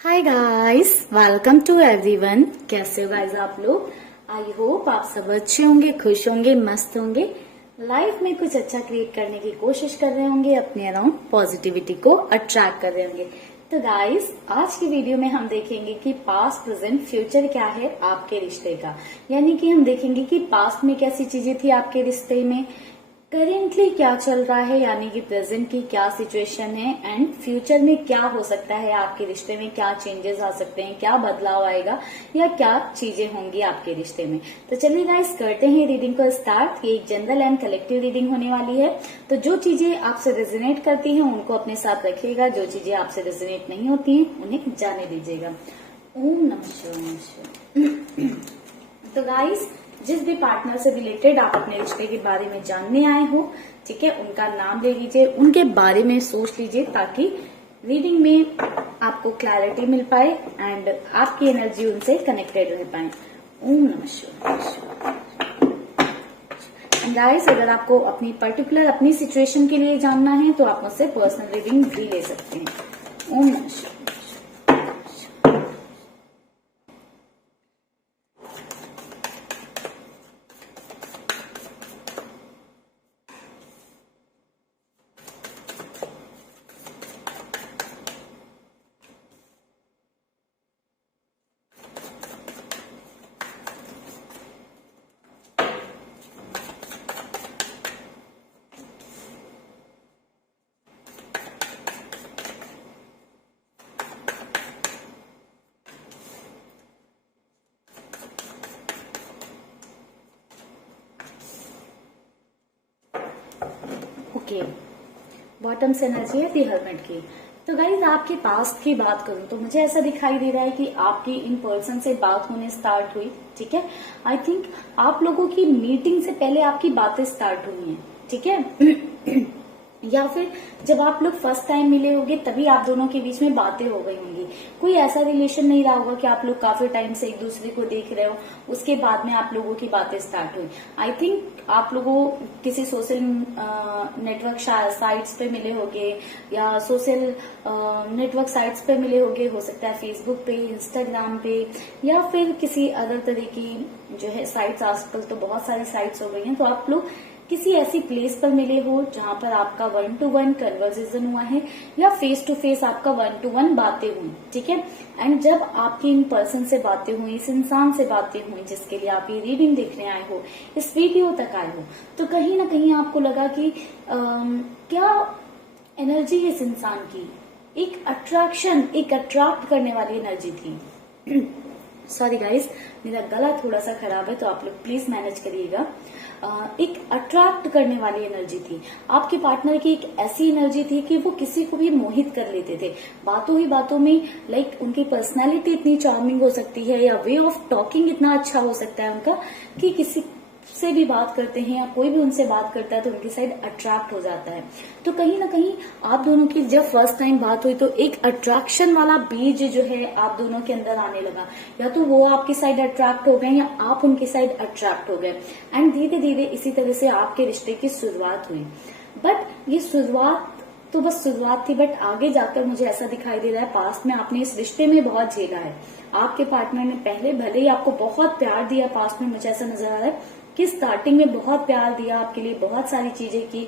Hi guys, welcome to everyone. कैसे हो guys आप लोग? आई होप आप सब अच्छे होंगे, खुश होंगे, मस्त होंगे, लाइफ में कुछ अच्छा क्रिएट करने की कोशिश कर रहे होंगे, अपने अराउंड पॉजिटिविटी को अट्रैक्ट कर रहे होंगे। तो गाइस, आज की वीडियो में हम देखेंगे कि पास्ट, प्रेजेंट, फ्यूचर क्या है आपके रिश्ते का। यानी कि हम देखेंगे कि पास्ट में कैसी चीजें थी आपके रिश्ते में, करेंटली क्या चल रहा है यानी कि प्रेजेंट की क्या सिचुएशन है, एंड फ्यूचर में क्या हो सकता है, आपके रिश्ते में क्या चेंजेस आ सकते हैं, क्या बदलाव आएगा या क्या चीजें होंगी आपके रिश्ते में। तो चलिए गाइस, करते हैं रीडिंग को स्टार्ट। ये एक जनरल एंड कलेक्टिव रीडिंग होने वाली है, तो जो चीजें आपसे रेजोनेट करती हैं उनको अपने साथ रखिएगा, जो चीजें आपसे रेजोनेट नहीं होती हैं उन्हें जाने दीजिएगा। ओम नमः शिवाय। तो गाइस, जिस भी पार्टनर से रिलेटेड आप अपने रिश्ते के बारे में जानने आए हो, ठीक है, उनका नाम ले लीजिए, उनके बारे में सोच लीजिए, ताकि रीडिंग में आपको क्लैरिटी मिल पाए एंड आपकी एनर्जी उनसे कनेक्टेड रह पाए। ओम नमः शिवाय। गाइस, अगर आपको अपनी पर्टिकुलर अपनी सिचुएशन के लिए जानना है तो आप मुझसे पर्सनल रीडिंग भी ले सकते हैं। ओम नमः शिवाय। ओके, बॉटम से एनर्जी है दी हर्मिट की। तो गाइज, आपके पास्ट की बात करूं तो मुझे ऐसा दिखाई दे रहा है कि आपकी इन पर्सन से बात होने स्टार्ट हुई, ठीक है। आई थिंक आप लोगों की मीटिंग से पहले आपकी बातें स्टार्ट हुई हैं, ठीक है। या फिर जब आप लोग फर्स्ट टाइम मिले होंगे तभी आप दोनों के बीच में बातें हो गई होंगी। कोई ऐसा रिलेशन नहीं रहा होगा कि आप लोग काफी टाइम से एक दूसरे को देख रहे हो, उसके बाद में आप लोगों की बातें स्टार्ट हुई। आई थिंक आप लोगों किसी सोशल नेटवर्क साइट्स पे मिले होंगे या सोशल नेटवर्क साइट्स पे मिले होंगे, हो सकता है फेसबुक पे, इंस्टाग्राम पे, या फिर किसी अदर तरह की जो है साइट्स। आजकल तो बहुत सारी साइट्स हो गई हैं, तो आप लोग किसी ऐसी प्लेस पर मिले हो जहां पर आपका 1-to-1 कन्वर्सेशन हुआ है या फेस टू फेस आपका 1-to-1 बातें हुई, ठीक है। एंड जब आपकी इन पर्सन से बातें हुई, इस इंसान से बातें हुई जिसके लिए आप ये रीडिंग देखने आए हो, इस वीडियो तक आए हो, तो कहीं ना कहीं आपको लगा कि क्या एनर्जी इस इंसान की एक अट्रैक्शन, एक अट्रैक्ट करने वाली एनर्जी थी। सॉरी गाइस, मेरा गला थोड़ा सा खराब है तो आप लोग प्लीज मैनेज करिएगा। एक अट्रैक्ट करने वाली एनर्जी थी। आपके पार्टनर की एक ऐसी एनर्जी थी कि वो किसी को भी मोहित कर लेते थे बातों ही बातों में। लाइक उनकी पर्सनालिटी इतनी चार्मिंग हो सकती है या वे ऑफ टॉकिंग इतना अच्छा हो सकता है उनका कि किसी से भी बात करते हैं या कोई भी उनसे बात करता है तो उनकी साइड अट्रैक्ट हो जाता है। तो कहीं ना कहीं आप दोनों की जब फर्स्ट टाइम बात हुई तो एक अट्रैक्शन वाला बीज जो है आप दोनों के अंदर आने लगा। या तो वो आपकी साइड अट्रैक्ट हो गए या आप उनकी साइड अट्रैक्ट हो गए, एंड धीरे धीरे इसी तरह से आपके रिश्ते की शुरुआत हुई। बट ये शुरुआत तो बस शुरुआत थी, बट आगे जाकर मुझे ऐसा दिखाई दे रहा है पास्ट में आपने इस रिश्ते में बहुत झेला है। आपके पार्टनर ने पहले भले ही आपको बहुत प्यार दिया, पास्ट में मुझे ऐसा नजर आ रहा है कि स्टार्टिंग में बहुत प्यार दिया, आपके लिए बहुत सारी चीजें की,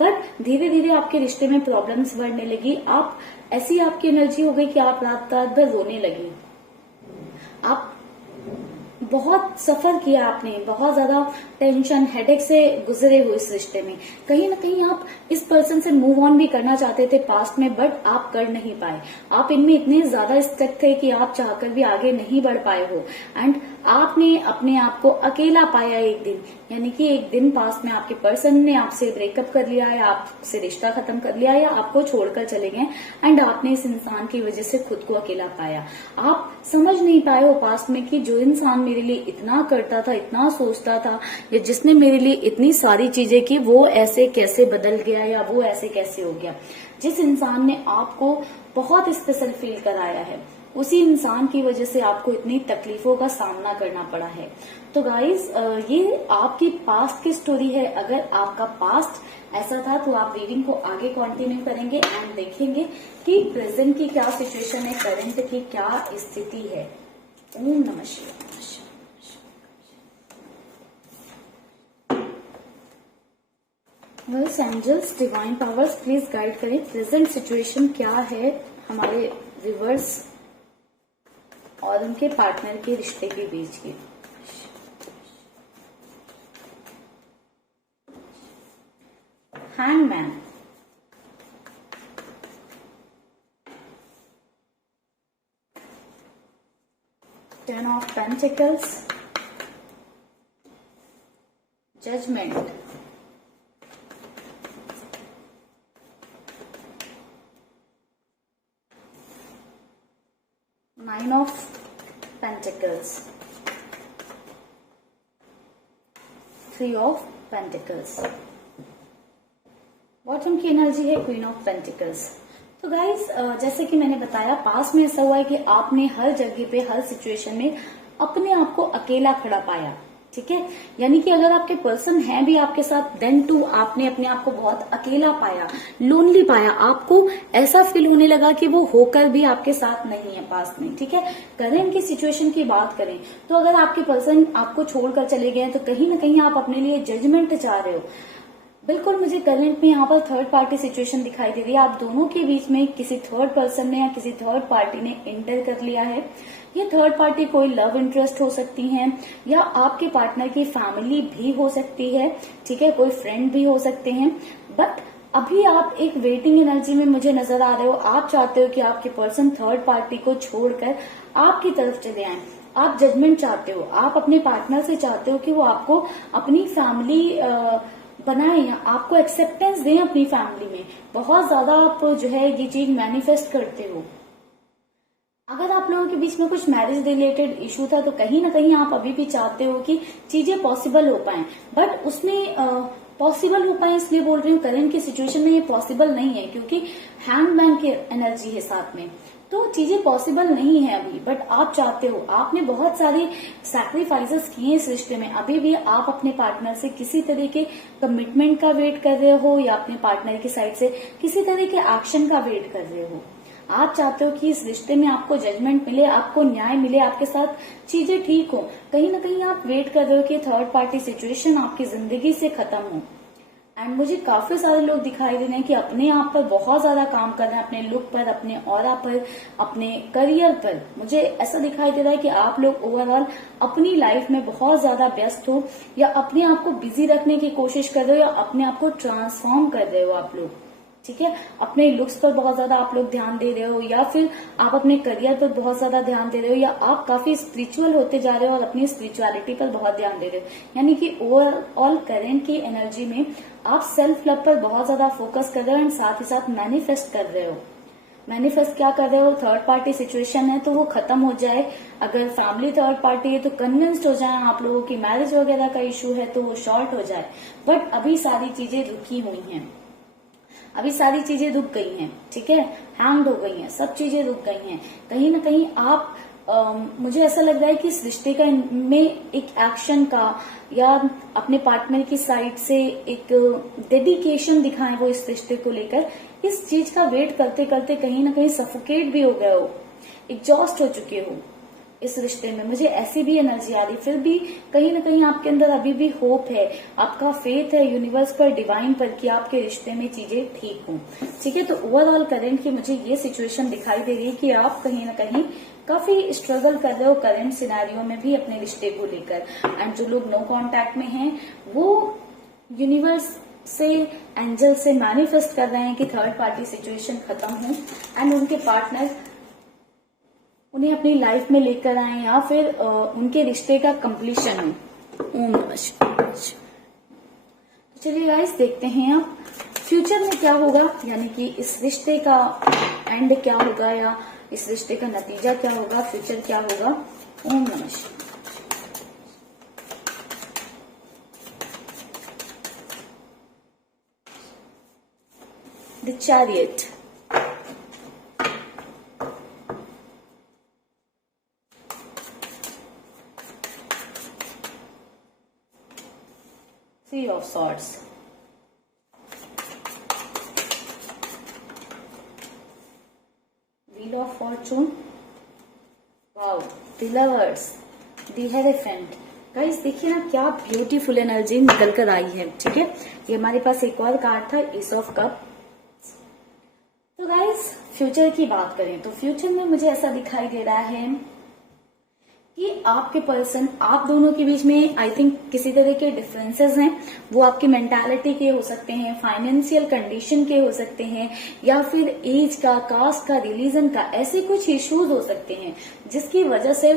बट धीरे धीरे आपके रिश्ते में प्रॉब्लम्स बढ़ने लगी। आप ऐसी आपकी एनर्जी हो गई कि आप रात रात भर रोने लगी। आप बहुत सफर किया, आपने बहुत ज्यादा टेंशन, हेडेक से गुजरे हो इस रिश्ते में। कहीं ना कहीं आप इस पर्सन से मूव ऑन भी करना चाहते थे पास्ट में, बट आप कर नहीं पाए। आप इनमें इतने ज्यादा स्टक थे कि आप चाहकर भी आगे नहीं बढ़ पाए हो, एंड आपने अपने आप को अकेला पाया एक दिन। यानी कि एक दिन पास्ट में आपके पर्सन ने आपसे ब्रेकअप कर लिया है, आपसे रिश्ता खत्म कर लिया या आपको छोड़कर चले गए, एंड आपने इस इंसान की वजह से खुद को अकेला पाया। आप समझ नहीं पाए हो पास्ट में कि जो इंसान मेरे लिए इतना करता था, इतना सोचता था, या जिसने मेरे लिए इतनी सारी चीजें की, वो ऐसे कैसे बदल गया या वो ऐसे कैसे हो गया। जिस इंसान ने आपको बहुत स्पेशल फील कराया है, उसी इंसान की वजह से आपको इतनी तकलीफों का सामना करना पड़ा है। तो गाइज ये आपकी पास्ट की स्टोरी है। अगर आपका पास्ट ऐसा था तो आप रीडिंग को आगे कंटिन्यू करेंगे एंड देखेंगे कि प्रेजेंट की क्या सिचुएशन है, करंट की क्या स्थिति है। ओम नमः शिवाय। वेल्स angels, divine powers, please guide करें प्रेजेंट सिचुएशन क्या है हमारे व्यूअर्स और उनके पार्टनर के रिश्ते के बीच की। Hangman, ten of pentacles, judgement, nine of pentacles, three of pentacles. Bottom की एनर्जी है क्वीन ऑफ पेंटिकल्स। तो गाइज जैसे कि मैंने बताया, पास में ऐसा हुआ है कि आपने हर जगह पे, हर सिचुएशन में अपने आप को अकेला खड़ा पाया। ठीक है, यानी कि अगर आपके पर्सन है भी आपके साथ, देन टू आपने अपने आप को बहुत अकेला पाया, लोनली पाया। आपको ऐसा फील होने लगा कि वो होकर भी आपके साथ नहीं है पास में। ठीक है, करंट की सिचुएशन की बात करें तो अगर आपके पर्सन आपको छोड़कर चले गए तो कहीं ना कहीं आप अपने लिए जजमेंट चाह रहे हो। बिल्कुल, मुझे करंट में यहाँ पर थर्ड पार्टी सिचुएशन दिखाई दे रही है। आप दोनों के बीच में किसी थर्ड पर्सन ने या किसी थर्ड पार्टी ने एंटर कर लिया है। ये थर्ड पार्टी कोई लव इंटरेस्ट हो सकती है या आपके पार्टनर की फैमिली भी हो सकती है। ठीक है, कोई फ्रेंड भी हो सकते हैं। बट अभी आप एक वेटिंग एनर्जी में मुझे नजर आ रहे हो। आप चाहते हो कि आपके पर्सन थर्ड पार्टी को छोड़कर आपकी तरफ चले आए। आप जजमेंट चाहते हो, आप अपने पार्टनर से चाहते हो कि वो आपको अपनी फैमिली बनाए या आपको एक्सेप्टेंस दें अपनी फैमिली में। बहुत ज्यादा आप जो है ये चीज मैनिफेस्ट करते हो। अगर आप लोगों के बीच में कुछ मैरिज रिलेटेड इशू था तो कहीं ना कहीं आप अभी भी चाहते हो कि चीजें पॉसिबल हो पाए, बट उसमें पॉसिबल हो पाए इसलिए बोल रही हूँ, करंट की सिचुएशन में ये पॉसिबल नहीं है क्योंकि हैंगमैन की एनर्जी है साथ में। तो चीजें पॉसिबल नहीं है अभी, बट आप चाहते हो। आपने बहुत सारी सैक्रिफाइसेस किए इस रिश्ते में। अभी भी आप अपने पार्टनर से किसी तरह के कमिटमेंट का वेट कर रहे हो या अपने पार्टनर की साइड से किसी तरह के एक्शन का वेट कर रहे हो। आप चाहते हो कि इस रिश्ते में आपको जजमेंट मिले, आपको न्याय मिले, आपके साथ चीजें ठीक हो। कहीं ना कहीं आप वेट कर रहे हो कि थर्ड पार्टी सिचुएशन आपकी जिंदगी से खत्म हो। एंड मुझे काफी सारे लोग दिखाई दे रहे हैं कि अपने आप पर बहुत ज्यादा काम कर रहे हैं, अपने लुक पर, अपने ऑरा पर, अपने करियर पर। मुझे ऐसा दिखाई दे रहा है कि आप लोग ओवरऑल अपनी लाइफ में बहुत ज्यादा व्यस्त हो या अपने आप को बिजी रखने की कोशिश कर रहे हो या अपने आप को ट्रांसफॉर्म कर रहे हो आप लोग। ठीक है, अपने लुक्स पर बहुत ज्यादा आप लोग ध्यान दे रहे हो या फिर आप अपने करियर पर बहुत ज्यादा ध्यान दे रहे हो या आप काफी स्पिरिचुअल होते जा रहे हो और अपनी स्पिरिचुअलिटी पर बहुत ध्यान दे रहे हो। यानी कि ओवरऑल करंट की एनर्जी में आप सेल्फ लव पर बहुत ज्यादा फोकस कर रहे हो एंड साथ ही साथ मैनिफेस्ट कर रहे हो। मैनिफेस्ट क्या कर रहे हो? थर्ड पार्टी सिचुएशन है तो वो खत्म हो जाए। अगर फैमिली थर्ड पार्टी है तो कन्विंस्ड हो जाए। आप लोगों की मैरिज वगैरह का इशू है तो वो शॉर्ट हो जाए। बट अभी सारी चीजें रुकी हुई हैं, अभी सारी चीजें रुक गई हैं। ठीक है, हैंग हो गई हैं, सब चीजें रुक गई हैं। कहीं ना कहीं आप मुझे ऐसा लग रहा है कि इस रिश्ते का में एक एक्शन का या अपने पार्टनर की साइड से एक डेडिकेशन दिखाएं वो इस रिश्ते को लेकर। इस चीज का वेट करते करते कहीं ना कहीं सफोकेट भी हो गए हो, एग्जॉस्ट हो चुके हो इस रिश्ते में। मुझे ऐसी भी एनर्जी आ रही। फिर भी कहीं ना कहीं आपके अंदर अभी भी होप है, आपका फेथ है यूनिवर्स पर, डिवाइन पर, कि आपके रिश्ते में चीजें ठीक हों। ठीक है, तो ओवरऑल करंट की मुझे ये सिचुएशन दिखाई दे रही है कि आप कहीं ना कहीं काफी स्ट्रगल कर रहे हो करंट सिनेरियो में भी अपने रिश्ते को लेकर। एंड जो लोग नो कांटेक्ट में हैं वो यूनिवर्स से, एंजल से मैनिफेस्ट कर रहे हैं कि थर्ड पार्टी सिचुएशन खत्म हो एंड उनके पार्टनर उन्हें अपनी लाइफ में लेकर आए या फिर उनके रिश्ते का कंप्लीशन हो। ओम नमः शिवाय। चलिए गाइस, देखते हैं अब फ्यूचर में क्या होगा, यानी कि इस रिश्ते का एंड क्या होगा या इस रिश्ते का नतीजा क्या होगा, फ्यूचर क्या होगा। ओम नमः शिवाय। The chariot, three of swords, wheel of fortune, wow, the lovers, the hierophant. Guys देखिए ना क्या ब्यूटीफुल एनर्जी निकल कर आई है, ठीक है। ये हमारे पास एक और कार्ड था, एस ऑफ कप। तो गाइस फ्यूचर की बात करें तो फ्यूचर में मुझे ऐसा दिखाई दे रहा है कि आपके पर्सन, आप दोनों के बीच में आई थिंक किसी तरह के डिफरेंसेस हैं। वो आपकी मेंटालिटी के हो सकते हैं, फाइनेंशियल कंडीशन के हो सकते हैं, या फिर एज का, कास्ट का, रिलीजन का, ऐसे कुछ इश्यूज हो सकते हैं जिसकी वजह से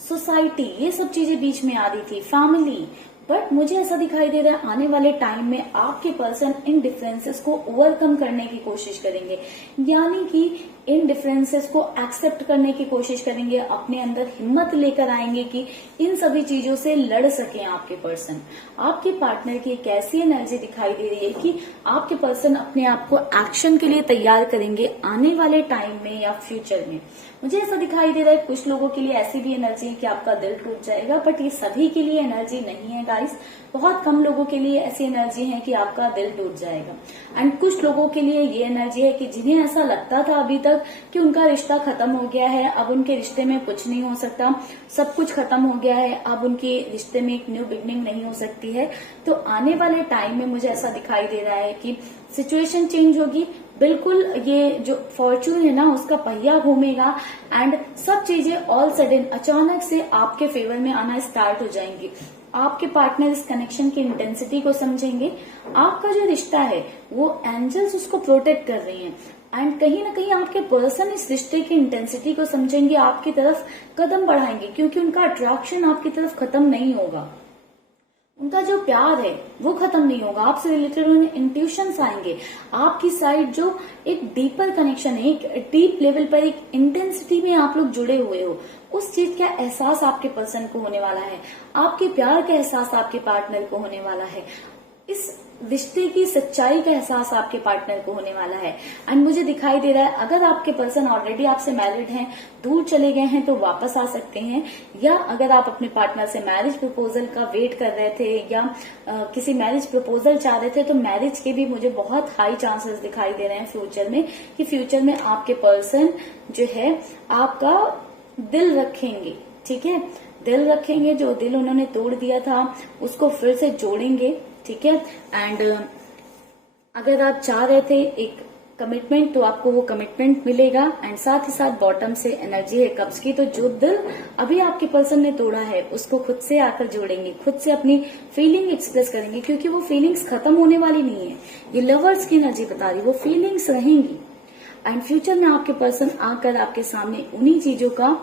सोसाइटी, ये सब चीजें बीच में आ रही थी, फैमिली। बट मुझे ऐसा दिखाई दे रहा है आने वाले टाइम में आपके पर्सन इन डिफरेंसेस को ओवरकम करने की कोशिश करेंगे, यानी कि इन डिफरेंसेस को एक्सेप्ट करने की कोशिश करेंगे, अपने अंदर हिम्मत लेकर आएंगे कि इन सभी चीजों से लड़ सके आपके पर्सन। आपके पार्टनर की एक ऐसी एनर्जी दिखाई दे रही है कि आपके पर्सन अपने आप को एक्शन के लिए तैयार करेंगे आने वाले टाइम में या फ्यूचर में। मुझे ऐसा दिखाई दे रहा है कुछ लोगों के लिए ऐसी भी एनर्जी है कि आपका दिल टूट जाएगा, बट ये सभी के लिए एनर्जी नहीं है गाइस। बहुत कम लोगों के लिए ऐसी एनर्जी है कि आपका दिल टूट जाएगा, एंड कुछ लोगों के लिए ये एनर्जी है कि जिन्हें ऐसा लगता था अभी तक कि उनका रिश्ता खत्म हो गया है, अब उनके रिश्ते में कुछ नहीं हो सकता, सब कुछ खत्म हो गया है, अब उनके रिश्ते में एक न्यू बिगनिंग नहीं हो सकती है। तो आने वाले टाइम में मुझे ऐसा दिखाई दे रहा है कि सिचुएशन चेंज होगी, बिल्कुल ये जो फॉर्चून है ना उसका पहिया घूमेगा, एंड सब चीजें ऑल सडन अचानक से आपके फेवर में आना स्टार्ट हो जाएंगी। आपके पार्टनर इस कनेक्शन की इंटेंसिटी को समझेंगे, आपका जो रिश्ता है वो एंजल्स उसको प्रोटेक्ट कर रही हैं, एंड कहीं ना कहीं आपके पर्सन इस रिश्ते की इंटेंसिटी को समझेंगे, आपकी तरफ कदम बढ़ाएंगे, क्योंकि उनका अट्रैक्शन आपकी तरफ खत्म नहीं होगा, उनका जो प्यार है वो खत्म नहीं होगा। आपसे रिलेटेड उन्हें इंट्यूशंस आएंगे, आपकी साइड जो एक डीपर कनेक्शन है, एक डीप लेवल पर एक इंटेंसिटी में आप लोग जुड़े हुए हो, उस चीज का एहसास आपके पर्सन को होने वाला है, आपके प्यार का एहसास आपके पार्टनर को होने वाला है, इस रिश्ते की सच्चाई का एहसास आपके पार्टनर को होने वाला है। एंड मुझे दिखाई दे रहा है अगर आपके पर्सन ऑलरेडी आपसे मैरिड हैं, दूर चले गए हैं तो वापस आ सकते हैं, या अगर आप अपने पार्टनर से मैरिज प्रपोजल का वेट कर रहे थे या किसी मैरिज प्रपोजल चाह रहे थे, तो मैरिज के भी मुझे बहुत हाई चांसेस दिखाई दे रहे हैं फ्यूचर में, कि फ्यूचर में आपके पर्सन जो है आपका दिल रखेंगे, ठीक है, दिल रखेंगे, जो दिल उन्होंने तोड़ दिया था उसको फिर से जोड़ेंगे, ठीक है। एंड अगर आप चाह रहे थे एक कमिटमेंट तो आपको वो कमिटमेंट मिलेगा, एंड साथ ही साथ बॉटम से एनर्जी है कप्स की, तो जो दिल अभी आपके पर्सन ने तोड़ा है उसको खुद से आकर जोड़ेंगे, खुद से अपनी फीलिंग एक्सप्रेस करेंगे, क्योंकि वो फीलिंग्स खत्म होने वाली नहीं है, ये लवर्स की एनर्जी बता रही, वो फीलिंग्स रहेंगी, एंड फ्यूचर में आपके पर्सन आकर आपके सामने उन्हीं चीजों का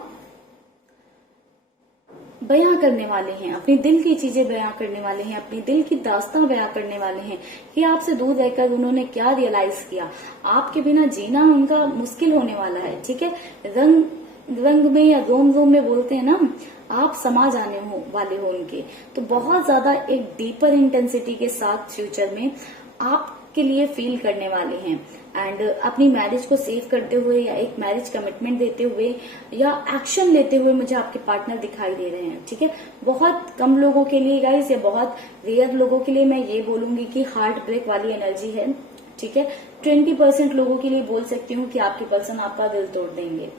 बयां करने वाले हैं, अपने दिल की चीजें बयां करने वाले हैं, अपने दिल की दास्तां बयां करने वाले हैं कि आपसे दूर रहकर उन्होंने क्या रियलाइज किया, आपके बिना जीना उनका मुश्किल होने वाला है, ठीक है। रंग रंग में या रोम रोम में बोलते हैं ना, आप समा जाने वाले हो उनके, तो बहुत ज्यादा एक डीपर इंटेंसिटी के साथ फ्यूचर में आपके लिए फील करने वाले हैं, एंड अपनी मैरिज को सेव करते हुए या एक मैरिज कमिटमेंट देते हुए या एक्शन लेते हुए मुझे आपके पार्टनर दिखाई दे रहे हैं, ठीक है। बहुत कम लोगों के लिए गाइस, या बहुत रेयर लोगों के लिए मैं ये बोलूंगी कि हार्ट ब्रेक वाली एनर्जी है, ठीक है। 20% लोगों के लिए बोल सकती हूँ कि आपके पर्सन आपका दिल तोड़ देंगे,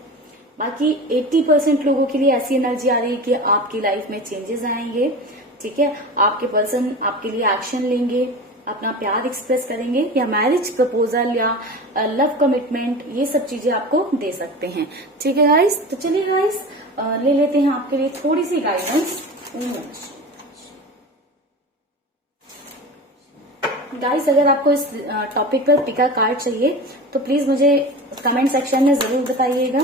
बाकी 80% लोगों के लिए ऐसी एनर्जी आ रही है कि आपकी लाइफ में चेंजेस आएंगे, ठीक है। आपके पर्सन आपके लिए एक्शन लेंगे, अपना प्यार एक्सप्रेस करेंगे, या मैरिज प्रपोजल या लव कमिटमेंट, ये सब चीजें आपको दे सकते हैं, ठीक है गाइस। तो चलिए गाइस ले लेते हैं आपके लिए थोड़ी सी गाइडेंस। गाइस अगर आपको इस टॉपिक पर पिका कार्ड चाहिए तो प्लीज मुझे कमेंट सेक्शन में जरूर बताइएगा।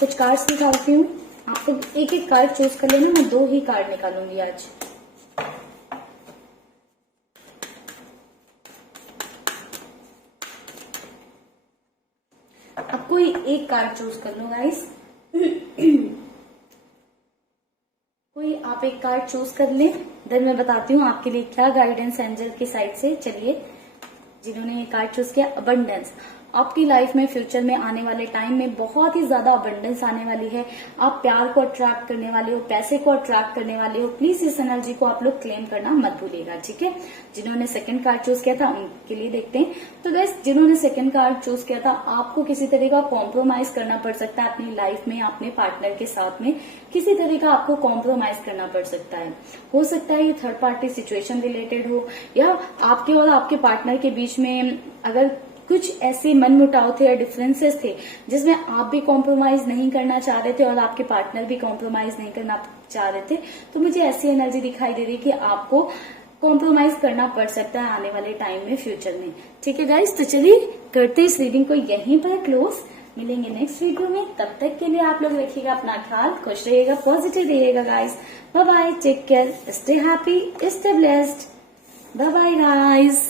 कुछ कार्ड्स निकालती हूँ, आपको एक एक कार्ड चूज कर लेना, मैं 2 ही कार्ड निकालूंगी आज। अब कोई एक कार्ड चूज कर लो गाइस। कोई आप एक कार्ड चूज कर लें, देन मैं बताती हूँ आपके लिए क्या गाइडेंस एंजल की साइड से। चलिए जिन्होंने ये कार्ड चूज किया अबंडेंस, आपकी लाइफ में फ्यूचर में आने वाले टाइम में बहुत ही ज्यादा अबंडेंस आने वाली है। आप प्यार को अट्रैक्ट करने वाले हो, पैसे को अट्रैक्ट करने वाले हो। प्लीज इस एनर्जी को आप लोग क्लेम करना मत भूलिएगा, ठीक है। जिन्होंने सेकंड कार्ड चूज किया था उनके लिए देखते हैं। तो गाइस, जिन्होंने सेकंड कार्ड चूज किया था, आपको किसी तरह का कॉम्प्रोमाइज करना पड़ सकता है अपनी लाइफ में, अपने पार्टनर के साथ में किसी तरह का आपको कॉम्प्रोमाइज करना पड़ सकता है। हो सकता है ये थर्ड पार्टी सिचुएशन रिलेटेड हो, या आपके और आपके पार्टनर के बीच में अगर कुछ ऐसे मनमुटाव थे या डिफरेंसेस थे जिसमें आप भी कॉम्प्रोमाइज नहीं करना चाह रहे थे और आपके पार्टनर भी कॉम्प्रोमाइज नहीं करना चाह रहे थे, तो मुझे ऐसी एनर्जी दिखाई दे रही है कि आपको कॉम्प्रोमाइज करना पड़ सकता है आने वाले टाइम में, फ्यूचर में, ठीक है गाइस। तो चलिए करते इस रीडिंग को यहीं पर क्लोज। मिलेंगे नेक्स्ट वीडियो में, तब तक के लिए आप लोग रखिएगा अपना ख्याल, खुश रहिएगा, पॉजिटिव रहिएगा guys. Bye bye, take care, stay happy, stay blessed, bye bye guys.